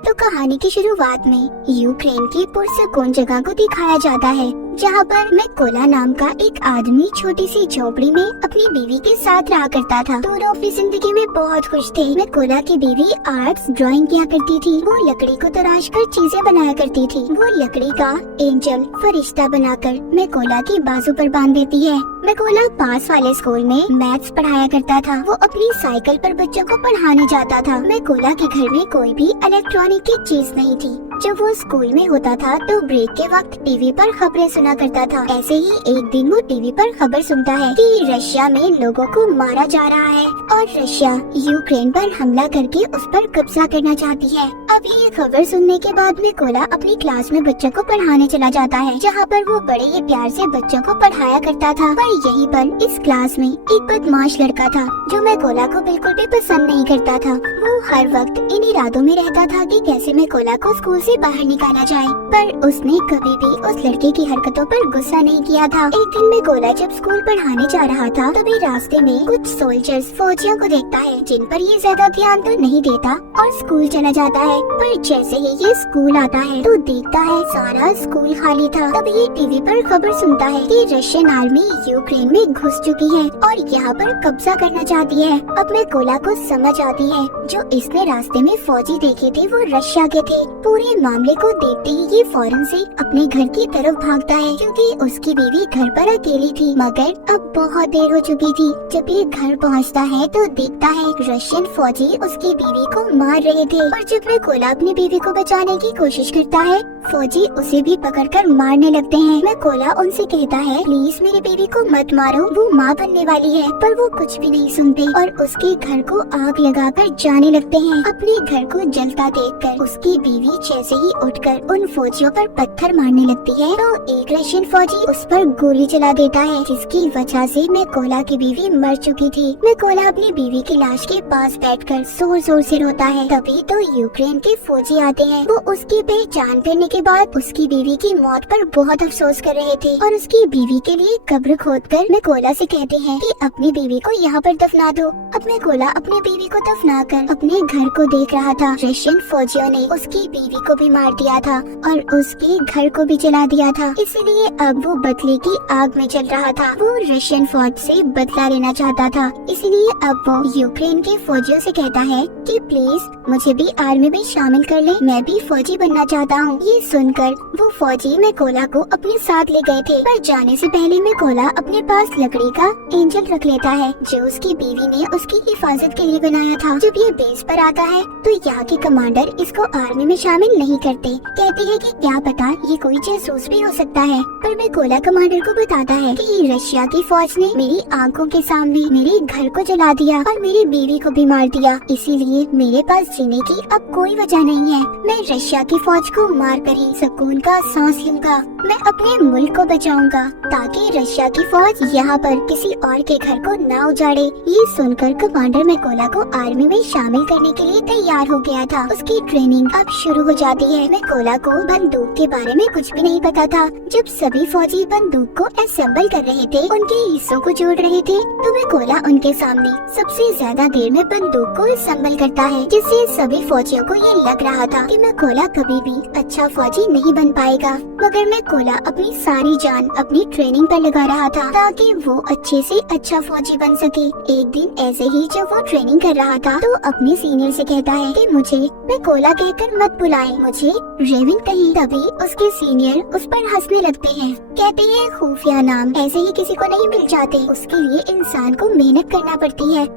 तो कहानी की शुरुआत में यूक्रेन की पुरसकून जगह को दिखाया जाता है, जहाँ पर मैकोला नाम का एक आदमी छोटी सी झोपड़ी में अपनी बीवी के साथ रहा करता था। दोनों अपनी जिंदगी में बहुत खुश थे। मैकोला की बीवी आर्ट्स ड्राइंग किया करती थी। वो लकड़ी को तराश कर चीजें बनाया करती थी। वो लकड़ी का एंजल फरिश्ता बनाकर मैकोला की बाजू पर बांध देती है। मैकोला पास वाले स्कूल में मैथ्स पढ़ाया करता था। वो अपनी साइकिल पर बच्चों को पढ़ाने जाता था। मैकोला के घर में कोई भी इलेक्ट्रॉनिक की चीज नहीं थी। जब वो स्कूल में होता था तो ब्रेक के वक्त टीवी पर खबरें सुना करता था। ऐसे ही एक दिन वो टीवी पर खबर सुनता है कि रशिया में लोगों को मारा जा रहा है और रशिया यूक्रेन पर हमला करके उस पर कब्जा करना चाहती है। अब ये खबर सुनने के बाद मैकोला अपनी क्लास में बच्चों को पढ़ाने चला जाता है, जहाँ पर वो बड़े ही प्यार से बच्चों को पढ़ाया करता था। पर यहीं पर इस क्लास में एक बदमाश लड़का था जो मैकोला को बिल्कुल भी पसंद नहीं करता था। वो हर वक्त इन इरादों में रहता था कि कैसे मैकोला को स्कूल से बाहर निकाला जाए, पर उसने कभी भी उस लड़के की हरकतों पर गुस्सा नहीं किया था। एक दिन मैकोला जब स्कूल पढ़ाने जा रहा था तभी रास्ते में कुछ सोल्जर्स फौजियों को देखता है, जिन पर ये ज्यादा ध्यान तो नहीं देता और स्कूल चला जाता है। पर जैसे ही ये स्कूल आता है तो देखता है सारा स्कूल खाली था। तब ये टीवी पर खबर सुनता है कि रशियन आर्मी यूक्रेन में घुस चुकी है और यहाँ पर कब्जा करना चाहती है। अब मैकोला को समझ आती है जो इसने रास्ते में फौजी देखे थे वो रशिया के थे। पूरे मामले को देखते ही ये फौरन से अपने घर की तरफ भागता है, क्योंकि उसकी बीवी घर पर अकेली थी। मगर अब बहुत देर हो चुकी थी। जब ये घर पहुंचता है तो देखता है रशियन फौजी उसकी बीवी को मार रहे थे। और जब मैकोला अपनी बीवी को बचाने की कोशिश करता है, फौजी उसे भी पकड़कर मारने लगते हैं। मैकोला उनसे कहता है प्लीज मेरी बीवी को मत मारो, वो माँ बनने वाली है। पर वो कुछ भी नहीं सुनते और उसके घर को आग लगाकर जाने लगते हैं। अपने घर को जलता देखकर उसकी बीवी जैसे ही उठकर उन फौजियों पर पत्थर मारने लगती है तो एक रशियन फौजी उस पर गोली चला देता है, जिसकी वजह से मैकोला की बीवी मर चुकी थी। मैकोला अपनी बीवी की लाश के पास बैठकर जोर जोर से रोता है। तभी तो यूक्रेन के फौजी आते हैं। वो उसकी पहचान करने के बाद उसकी बीवी की मौत पर बहुत अफसोस कर रहे थे और उसकी बीवी के लिए कब्र खोदकर मैकोला से कहते हैं कि अपनी बीवी को यहाँ पर दफना दो। अब मैकोला अपनी बीवी को दफनाकर अपने घर को देख रहा था। रशियन फौजियों ने उसकी बीवी को भी मार दिया था और उसके घर को भी जला दिया था, इसलिए अब वो बदले की आग में चल रहा था। वो रशियन फौज से बदला लेना चाहता था, इसलिए अब वो यूक्रेन के फौजियों से कहता है कि प्लीज मुझे भी आर्मी में शामिल कर ले, मैं भी फौजी बनना चाहता हूँ। ये सुनकर वो फौजी मैकोला को अपने साथ ले गए थे, पर जाने से पहले मैकोला अपने पास लकड़ी का एंजल रख लेता है जो उसकी बीवी ने उसकी हिफाजत के लिए बनाया था। जब ये बेस पर आता है तो यहाँ के कमांडर इसको आर्मी में शामिल नहीं करते, कहते हैं कि क्या पता ये कोई जासूस भी हो सकता है। पर मैकोला कमांडर को बताता है कि रशिया की फौज ने मेरी आंखों के सामने मेरे घर को जला दिया और मेरी बीवी को भी मार दिया, इसीलिए मेरे पास जीने की अब कोई वजह नहीं है। मैं रशिया की फौज को मार कर ही सुकून का सांस लूंगा। मैं अपने मुल्क को बचाऊंगा ताकि रशिया की फौज यहाँ पर किसी और के घर को ना उजाड़े। ये सुनकर कमांडर मैकोला को आर्मी में शामिल करने के लिए तैयार हो गया था। उसकी ट्रेनिंग अब शुरू हो जाती है। मैकोला को बंदूक के बारे में कुछ भी नहीं पता था। जब सभी फौजी बंदूक को असेंबल कर रहे थे, उनके हिस्सों को जोड़ रहे थे, तो मैकोला उनके सामने सबसे ज्यादा देर में बंदूक को असेंबल करता है, जिससे सभी फौजियों को ये लग रहा था कि मैकोला कभी भी अच्छा फौजी नहीं बन पाएगा। मगर मैकोला अपनी सारी जान अपनी ट्रेनिंग पर लगा रहा था ताकि वो अच्छे से अच्छा फौजी बन सके। एक दिन ऐसे ही जब वो ट्रेनिंग कर रहा था तो अपने सीनियर से कहता है कि मुझे मैकोला कहकर मत बुलाएं, मुझे रेविन कहीं। तभी उसके सीनियर उस पर हंसने लगते हैं, कहते हैं खुफिया नाम ऐसे ही किसी को नहीं मिल जाते, उसके लिए इंसान को मेहनत करना पड़ती है।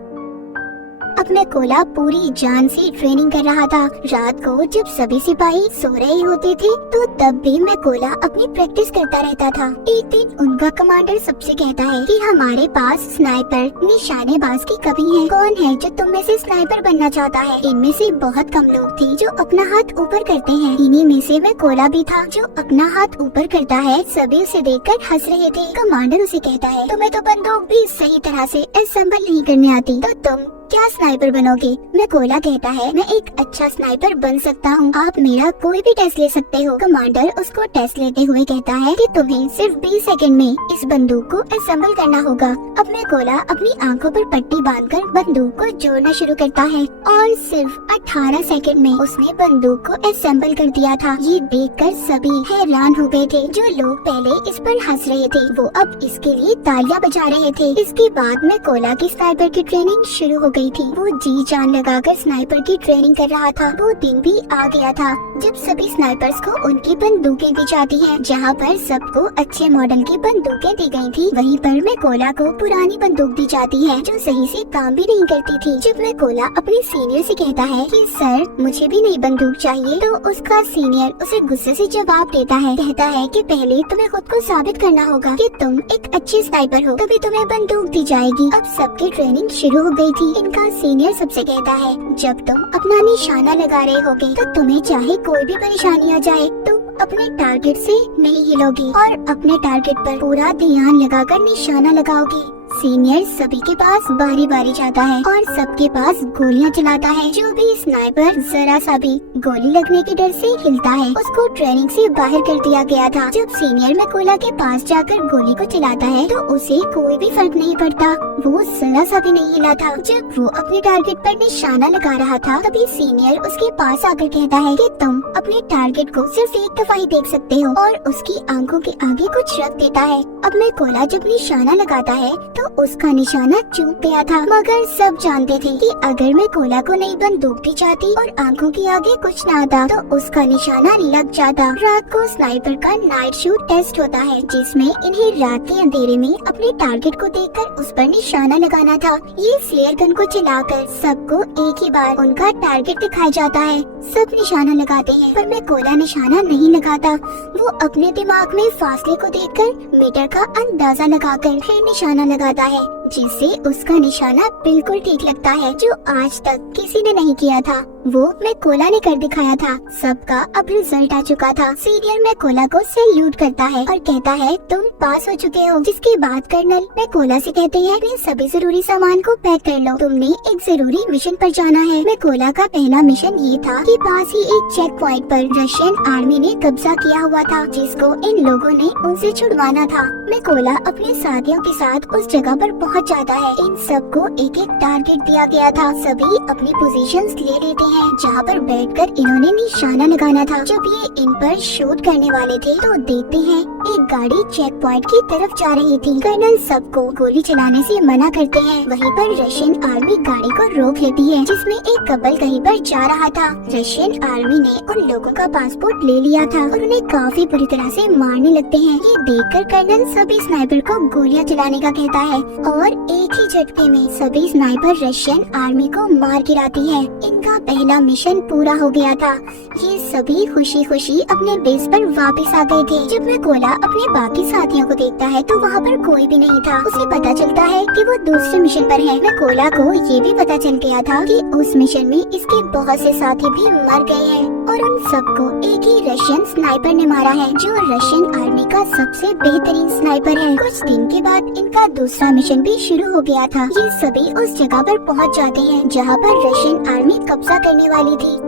अब मैकोला पूरी जान से ट्रेनिंग कर रहा था। रात को जब सभी सिपाही सो रहे होते थे तो तब भी मैकोला अपनी प्रैक्टिस करता रहता था। एक दिन उनका कमांडर सबसे कहता है कि हमारे पास स्नाइपर निशानेबाज की कमी है। कौन है जो तुम में से स्नाइपर बनना चाहता है? इनमें से बहुत कम लोग थे जो अपना हाथ ऊपर करते हैं। इन्हीं में से मैकोला भी था जो अपना हाथ ऊपर करता है। सभी उसे देखकर हंस रहे थे। कमांडर उसे कहता है तुम्हें तो बंदूक भी सही तरह से असेंबल नहीं करने आती, तो तुम क्या स्नाइपर बनोगे? मैकोला कहता है, मैं एक अच्छा स्नाइपर बन सकता हूँ, आप मेरा कोई भी टेस्ट ले सकते हो। कमांडर उसको टेस्ट लेते हुए कहता है कि तुम्हें सिर्फ 20 सेकंड में इस बंदूक को असेंबल करना होगा। अब मैकोला अपनी आंखों पर पट्टी बांधकर बंदूक को जोड़ना शुरू करता है और सिर्फ 18 सेकंड में उसने बंदूक को असेंबल कर दिया था। ये देखकर सभी हैरान हो गए थे। जो लोग पहले इस पर हंस रहे थे वो अब इसके लिए तालियां बजा रहे थे। इसके बाद मैकोला की स्नाइपर की ट्रेनिंग शुरू हो गई थी। वो जी जान लगाकर स्नाइपर की ट्रेनिंग कर रहा था। वो दिन भी आ गया था जब सभी स्नाइपर्स को उनकी बंदूकें दी जाती हैं। जहाँ पर सबको अच्छे मॉडल की बंदूकें दी गई थी, वहीं पर मैकोला को पुरानी बंदूक दी जाती है जो सही से काम भी नहीं करती थी। जब मैकोला अपने सीनियर से कहता है कि सर मुझे भी नई बंदूक चाहिए, तो उसका सीनियर उसे गुस्से से जवाब देता है। कहता है कि पहले तुम्हें खुद को साबित करना होगा कि तुम एक अच्छे स्नाइपर हो, तभी तुम्हें बंदूक दी जाएगी। अब सबकी ट्रेनिंग शुरू हो गई थी। इनका सीनियर सबसे कहता है, जब तुम अपना निशाना लगा रहे होगे तो तुम्हें चाहे कोई भी परेशानी आ जाए, तुम अपने टारगेट से नहीं हिलोगी और अपने टारगेट पर पूरा ध्यान लगाकर निशाना लगाओगी। सीनियर सभी के पास बारी बारी जाता है और सबके पास गोलियां चलाता है। जो भी स्नाइपर जरा सा भी गोली लगने के डर से हिलता है उसको ट्रेनिंग से बाहर कर दिया गया था। जब सीनियर मैकोला के पास जाकर गोली को चलाता है तो उसे कोई भी फर्क नहीं पड़ता, वो जरा सा भी नहीं हिला था। जब वो अपने टारगेट पर निशाना लगा रहा था तभी सीनियर उसके पास आकर कहता है कि तुम अपने टारगेट को सिर्फ एक दफा ही देख सकते हो, और उसकी आंखों के आगे कुछ रख देता है। अब मैकोला जब निशाना लगाता है तो उसका निशाना चूक गया था, मगर सब जानते थे कि अगर मैकोला को नई बंदूक दी जाती और आंखों के आगे कुछ न आता तो उसका निशाना लग जाता। रात को स्नाइपर का नाइट शूट टेस्ट होता है जिसमें इन्हें रात के अंधेरे में अपने टारगेट को देखकर उस पर निशाना लगाना था। ये फ्लेयर गन को चलाकर सबको एक ही बार उनका टारगेट दिखाया जाता है। सब निशाना लगाते हैं पर मैकोला निशाना नहीं लगाता। वो अपने दिमाग में फासले को देखकर मीटर का अंदाजा लगाकर फिर निशाना लगाता है, जिससे उसका निशाना बिल्कुल ठीक लगता है, जो आज तक किसी ने नहीं किया था। वो मैकोला ने कर दिखाया था। सबका अब रिजल्ट आ चुका था। सीनियर मैकोला को सैल्यूट करता है और कहता है तुम पास हो चुके हो। जिसके बाद कर्नल मैकोला से कहते हैं अपने सभी जरूरी सामान को पैक कर लो, तुमने एक जरूरी मिशन पर जाना है। मैकोला का पहला मिशन ये था कि पास ही एक चेक पॉइंट पर रशियन आर्मी ने कब्जा किया हुआ था जिसको इन लोगों ने उनसे छुड़वाना था। मैकोला अपने साथियों के साथ उस जगह पर पहुंच जाता है। इन सबको एक एक टारगेट दिया गया था। सभी अपनी पोजीशंस ले लेते हैं जहाँ पर बैठकर इन्होंने निशाना लगाना था। जब ये इन पर शूट करने वाले थे तो देखते हैं एक गाड़ी चेक पॉइंट की तरफ जा रही थी। कर्नल सबको गोली चलाने से मना करते हैं। वहीं पर रशियन आर्मी गाड़ी को रोक लेती है जिसमें एक कपल कहीं पर जा रहा था। रशियन आर्मी ने उन लोगों का पासपोर्ट ले लिया था और उन्हें काफी बुरी तरह से मारने लगते हैं। ये देखकर कर्नल सभी स्नाइपर को गोलियां चलाने का कहता है और एक ही झटके में सभी स्नाइपर रशियन आर्मी को मार गिराती है। इनका पहला मिशन पूरा हो गया था। ये सभी खुशी खुशी अपने बेस पर वापस आ गए थे। जब मैकोला अपने बाकी साथियों को देखता है तो वहाँ पर कोई भी नहीं था। उसे पता चलता है कि वो दूसरे मिशन पर है। मैकोला को ये भी पता चल गया था कि उस मिशन में इसके बहुत से साथी भी मर गए हैं और उन सबको एक ही रशियन स्नाइपर ने मारा है जो रशियन आर्मी का सबसे बेहतरीन स्नाइपर है। कुछ दिन के बाद इनका दूसरा मिशन भी शुरू हो गया था। ये सभी उस जगह पर पहुंच जाते हैं जहां पर रशियन आर्मी कब्जा करने वाली थी।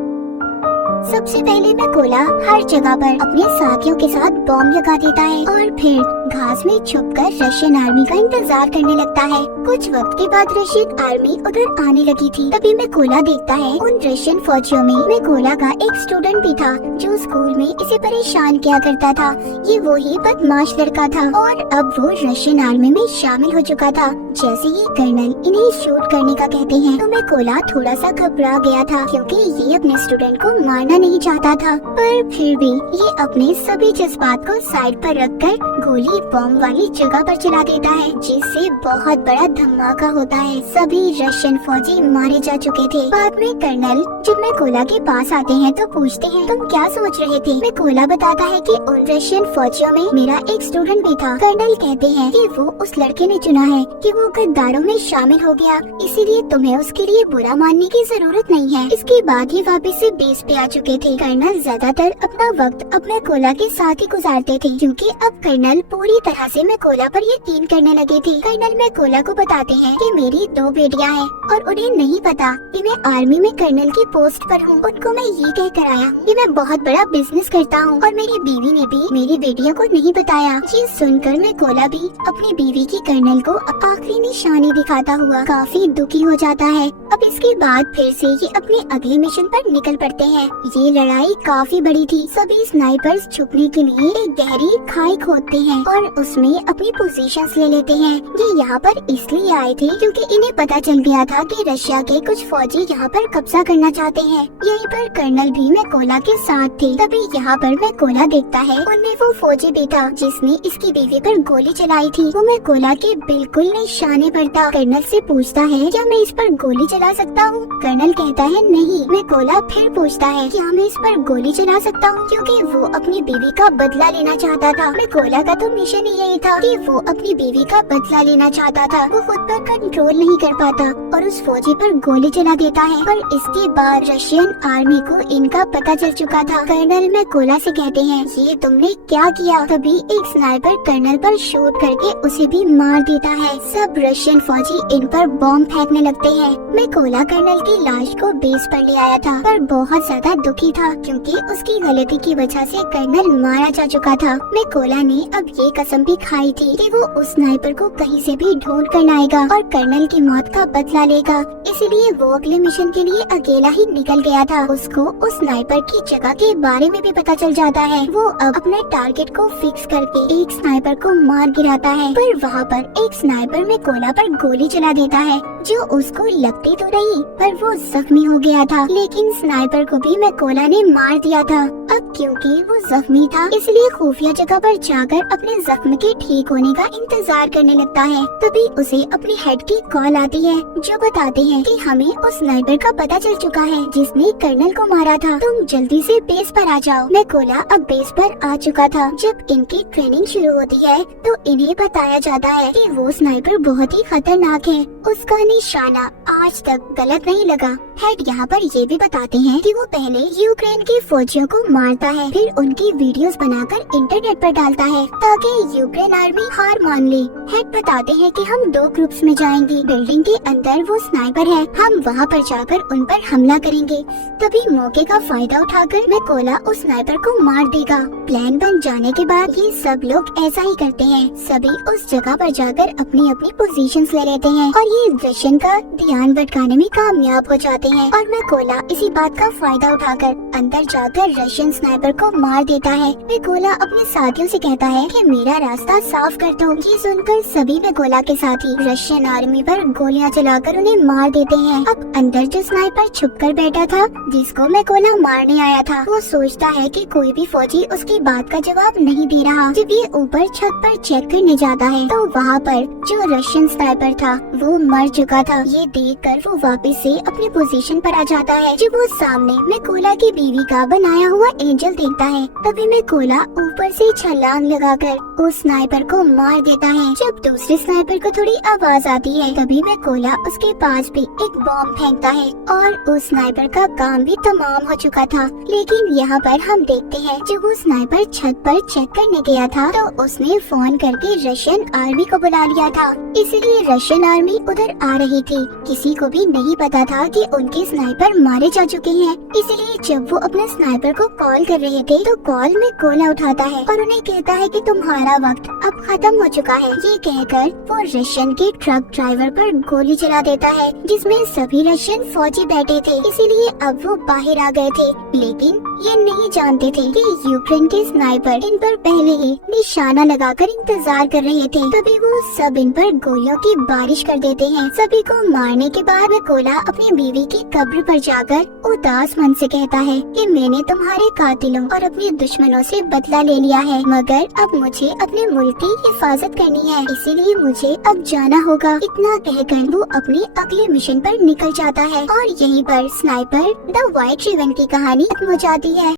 सबसे पहले मैकोला हर जगह पर अपने साथियों के साथ बॉम्ब लगा देता है और फिर घास में छुपकर रशियन आर्मी का इंतजार करने लगता है। कुछ वक्त के बाद रशियन आर्मी उधर आने लगी थी। तभी मैकोला देखता है उन रशियन फौजियों में मैकोला का एक स्टूडेंट भी था जो स्कूल में इसे परेशान किया करता था। ये वही बदमाश लड़का था और अब वो रशियन आर्मी में शामिल हो चुका था। जैसे ही कर्नल इन्हें शूट करने का कहते हैं तो मैकोला थोड़ा सा घबरा गया था क्योंकि ये अपने स्टूडेंट को मारना नहीं चाहता था, पर फिर भी ये अपने सभी जज्बात को साइड पर रखकर गोली बॉम्ब वाली जगह पर चला देता है जिससे बहुत बड़ा धमाका होता है। सभी रशियन फौजी मारे जा चुके थे। बाद में कर्नल जब मैकोला के पास आते हैं तो पूछते हैं तुम क्या सोच रहे थे? मैकोला बताता है कि उन रशियन फौजियों में मेरा एक स्टूडेंट भी था। कर्नल कहते हैं कि वो उस लड़के ने चुना है कि वो गद्दारों में शामिल हो गया, इसीलिए तुम्हें उसके लिए बुरा मानने की जरूरत नहीं है। इसके बाद ही वापस से बेस पे आ चुके थे। कर्नल ज्यादातर अपना वक्त अब मैकोला के साथ ही गुजारते थे क्योंकि अब कर्नल पूरी तरह से मैकोला पर यकीन करने लगे थे। कर्नल मैकोला को बताते हैं कि मेरी 2 बेटियां हैं और उन्हें नहीं पता कि मैं आर्मी में कर्नल की पोस्ट पर हूँ। उनको मैं ये कह कर आया कि मैं बहुत बड़ा बिजनेस करता हूँ और मेरी बीवी ने भी मेरी बेटियों को नहीं बताया। ये सुनकर मैकोला भी अपनी बीवी की कर्नल को आखिरी निशानी दिखाता हुआ काफी दुखी हो जाता है। अब इसके बाद फिर से ये अपने अगले मिशन पर निकल पड़ते हैं। ये लड़ाई काफी बड़ी थी। सभी स्नाइपर्स छुपने के लिए एक गहरी खाई खोदते हैं और उसमें अपनी पोजीशंस ले लेते हैं। ये यहाँ पर इसलिए आए थे क्योंकि इन्हें पता चल गया था कि रशिया के कुछ फौजी यहाँ पर कब्जा करना चाहते हैं। यहीं पर कर्नल भी मैकोला के साथ थे। तभी यहाँ पर मैकोला देखता है उनमें वो फौजी भी था जिसने इसकी बीवी पर गोली चलाई थी। वो मैकोला के बिल्कुल निशाने पर था। कर्नल से पूछता है क्या मैं इस पर गोली चला सकता हूँ? कर्नल कहता है नहीं। मैकोला फिर पूछता है क्या मैं इस पर गोली चला सकता हूँ, क्योंकि वो अपनी बीवी का बदला लेना चाहता था। मैकोला का तो मिशन ही यही था कि वो अपनी बीवी का बदला लेना चाहता था। वो खुद पर कंट्रोल नहीं कर पाता और उस फौजी पर गोली चला देता है। पर इसके बाद रशियन आर्मी को इनका पता चल चुका था। कर्नल मैकोला से कहते हैं ये तुमने क्या किया? तभी एक स्नाइपर कर्नल पर शूट करके उसे भी मार देता है। सब रशियन फौजी इन पर बॉम्ब फेंकने लगते हैं। मैकोला कर्नल की लाश को बेस पर ले आया था पर बहुत ज्यादा दुखी था क्योंकि उसकी गलती की वजह से कर्नल मारा जा चुका था। मैकोला ने अब ये कसम भी खाई थी कि वो उस स्नाइपर को कहीं से भी ढूंढ कर लाएगा और कर्नल की मौत का बदला लेगा। इसलिए वो अगले मिशन के लिए अकेला ही निकल गया था। उसको उस स्नाइपर की जगह के बारे में भी पता चल जाता है। वो अब अपने टारगेट को फिक्स करके एक स्नाइपर को मार गिराता है, पर वहाँ पर एक स्नाइपर मैकोला पर गोली चला देता है जो उसको लगती तो रही पर वो जख्मी हो गया था। लेकिन स्नाइपर को भी मैकोला ने मार दिया था। अब क्योंकि वो जख्मी था इसलिए खुफिया जगह पर जाकर अपने जख्म के ठीक होने का इंतजार करने लगता है। तभी उसे अपने हेड की कॉल आती है जो बताते हैं कि हमें उस स्नाइपर का पता चल चुका है जिसने कर्नल को मारा था। तुम जल्दी से बेस पर आ जाओ। मैकोला अब बेस पर आ चुका था। जब इनकी ट्रेनिंग शुरू होती है तो इन्हें बताया जाता है कि वो स्नाइपर बहुत ही खतरनाक है। उसका निशाना आज तक गलत नहीं लगा। हेड यहाँ पर ये भी बताते हैं कि वो पहले यूक्रेन के फौजियों को मारता है, फिर उनकी वीडियोस बनाकर इंटरनेट पर डालता है ताकि यूक्रेन आर्मी हार मान ले। हेड बताते हैं कि हम 2 ग्रुप्स में जाएंगे। बिल्डिंग के अंदर वो स्नाइपर है, हम वहाँ पर जाकर उन पर हमला करेंगे। तभी मौके का फायदा उठाकर मैकोला उस स्नाइपर को मार देगा। प्लान बन जाने के बाद ये सब लोग ऐसा ही करते हैं। सभी उस जगह पर जाकर अपनी अपनी पोजीशंस ले लेते हैं और ये रशियन का ध्यान भटकाने में कामयाब हो जाते हैं। और मैकोला इसी बात का फायदा उठाकर अंदर जाकर रशियन स्नाइपर को मार देता है। मैकोला अपने साथियों से कहता है कि मेरा रास्ता साफ कर दो। ये सुनकर सभी मैकोला के साथी रशियन आर्मी पर गोलियां चलाकर उन्हें मार देते हैं। अब अंदर जो स्नाइपर छुपकर बैठा था जिसको मैकोला मारने आया था वो सोचता है कि कोई भी फौजी उसकी बात का जवाब नहीं दे रहा। जब ये ऊपर छत पर चेक करने जाता है तो वहाँ पर जो रशियन स्नाइपर था वो मर चुका था। ये देखकर वो वापस से अपनी पोजीशन पर आ जाता है। जब वो सामने मैकोला की बीवी का बनाया हुआ एंजल देखता है तभी मैकोला ऊपर से छलांग लगाकर उस स्नाइपर को मार देता है। जब दूसरे स्नाइपर को थोड़ी आवाज आती है तभी मैकोला उसके पास भी एक बॉम्ब फेंकता है और उस स्नाइपर का काम भी तमाम हो चुका था। लेकिन यहाँ पर हम देखते हैं जब वो स्नाइपर छत पर चेक करने गया था तो उसने फोन करके रशियन आर्मी को बुला लिया था। इसलिए रशियन आर्मी उधर आ रही थी। किसी को भी नहीं पता था कि उनके स्नाइपर मारे जा चुके हैं। इसलिए जब वो अपने स्नाइपर को कॉल कर रहे थे तो कॉल में कोला उठाता है और उन्हें कहता है कि तुम्हारा वक्त अब खत्म हो चुका है। ये कहकर वो रशियन के ट्रक ड्राइवर पर गोली चला देता है जिसमें सभी रशियन फौजी बैठे थे। इसीलिए अब वो बाहर आ गए थे। लेकिन ये नहीं जानते थे कि यूक्रेन के स्नाइपर इन पर पहले ही निशाना लगाकर इंतजार कर रहे थे। तभी वो सब इन पर गोलियों की बारिश कर देते हैं। सभी को मारने के बाद मैकोला अपनी बीवी की कब्र पर जाकर उदास मन से कहता है कि मैंने तुम्हारे कातिलों और अपने दुश्मनों से बदला ले लिया है, मगर अब मुझे अपने मुल्क की हिफाजत करनी है, इसीलिए मुझे अब जाना होगा। इतना कहकर वो अपने अगले मिशन पर निकल जाता है और यहीं पर स्नाइपर द व्हाइट रिबन की कहानी खत्म हो जाती है।